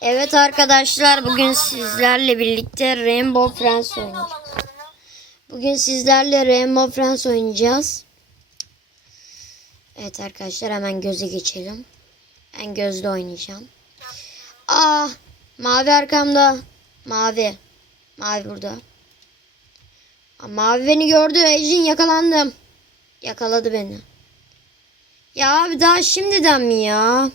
Evet arkadaşlar bugün sizlerle birlikte Rainbow Friends oynayacağız. Bugün sizlerle Rainbow Friends oynayacağız. Evet arkadaşlar hemen göze geçelim. Ben gözde oynayacağım. Aa mavi arkamda. Mavi. Mavi burada. Aa, mavi beni gördü. Ejin yakalandım. Yakaladı beni. Ya abi daha şimdiden mi ya?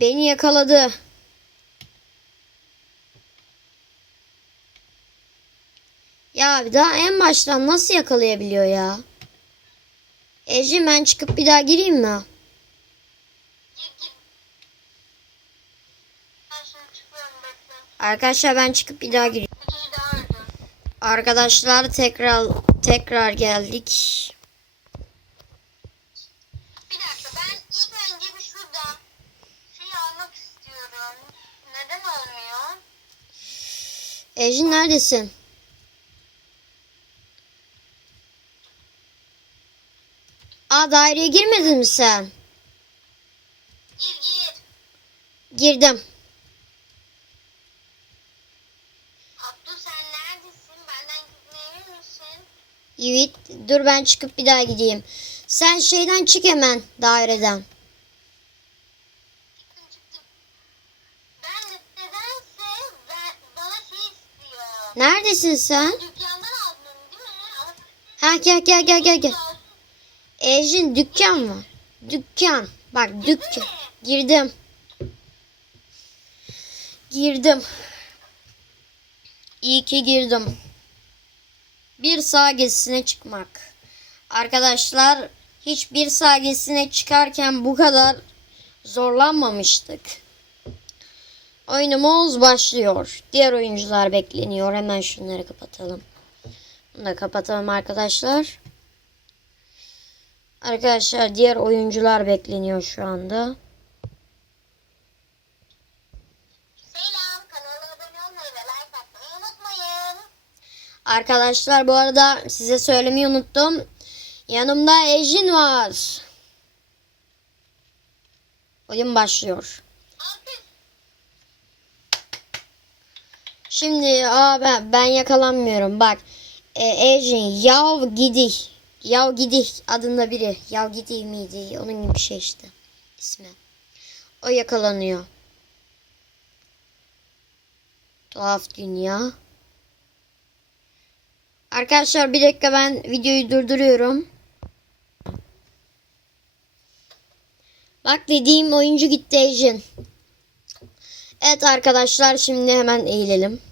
Beni yakaladı. Ya abi daha en baştan nasıl yakalayabiliyor ya? Ejin ben çıkıp bir daha gireyim mi? Arkadaşlar ben çıkıp bir daha gireyim. Bir. Arkadaşlar tekrar tekrar geldik. Bir dakika ben ilk önce bir şurada şeyi almak istiyorum. Neden olmuyor? Ejin neredesin? Aa daireye girmedin mi sen? Gir gir. Girdim. Abdü sen neredesin? Benden gitmeyebilir misin? Evet dur ben çıkıp bir daha gideyim. Sen şeyden çık hemen daireden. Neredesin sen? Dükkandan aldın değil mi? Ha gel gel gel gel gel. Ejin dükkan var. Dükkan. Bak dükkan. Girdim. Girdim. İyi ki girdim. Bir sağ gezisine çıkmak. Arkadaşlar hiçbir sağ gezisine çıkarken bu kadar zorlanmamıştık. Oyunumuz başlıyor. Diğer oyuncular bekleniyor. Hemen şunları kapatalım. Bunu da kapatalım arkadaşlar. Arkadaşlar diğer oyuncular bekleniyor şu anda. Arkadaşlar bu arada size söylemeyi unuttum. Yanımda Ejin var. Oyun başlıyor. Abi Şimdi aa ben, ben yakalanmıyorum. Bak e, Ejin Yav Gidi. Yav Gidi adında biri. Yav Gidi miydi? Onun gibi bir şey işte. ismi. O yakalanıyor. Tuhaf dünya. Arkadaşlar bir dakika ben videoyu durduruyorum. Bak dediğim oyuncu gitti Ejin. Evet arkadaşlar şimdi hemen eğilelim.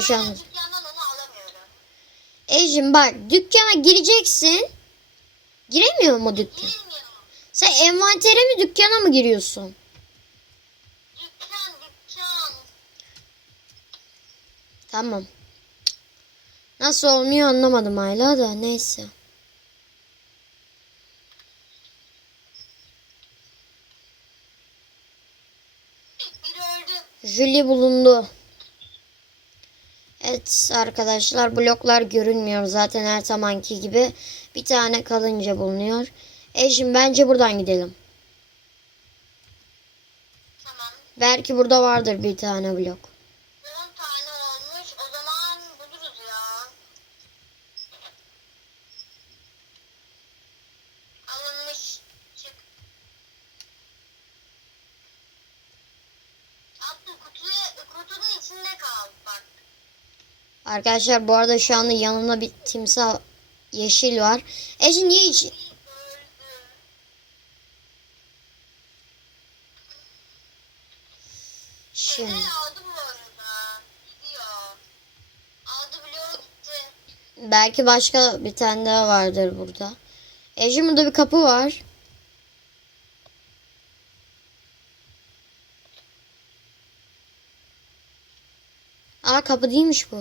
şu Ama an. Dükkandan onu alamıyorum. Ejin bak dükkana gireceksin. Giremiyor mu dükkan? Sen envantere mi dükkana mı giriyorsun? Dükkan dükkan. Tamam. Nasıl olmuyor anlamadım hala da neyse. Julie bulundu. Evet arkadaşlar bloklar görünmüyor zaten her zamanki gibi. Bir tane kalınca bulunuyor. Ejin bence buradan gidelim. Tamam. Belki burada vardır bir tane blok. Arkadaşlar bu arada şu anda yanında bir timsah yeşil var. Ejin niye hiç. Şimdi. Belki başka bir tane daha vardır burada. Ece burada bir kapı var. Aa kapı değilmiş bu.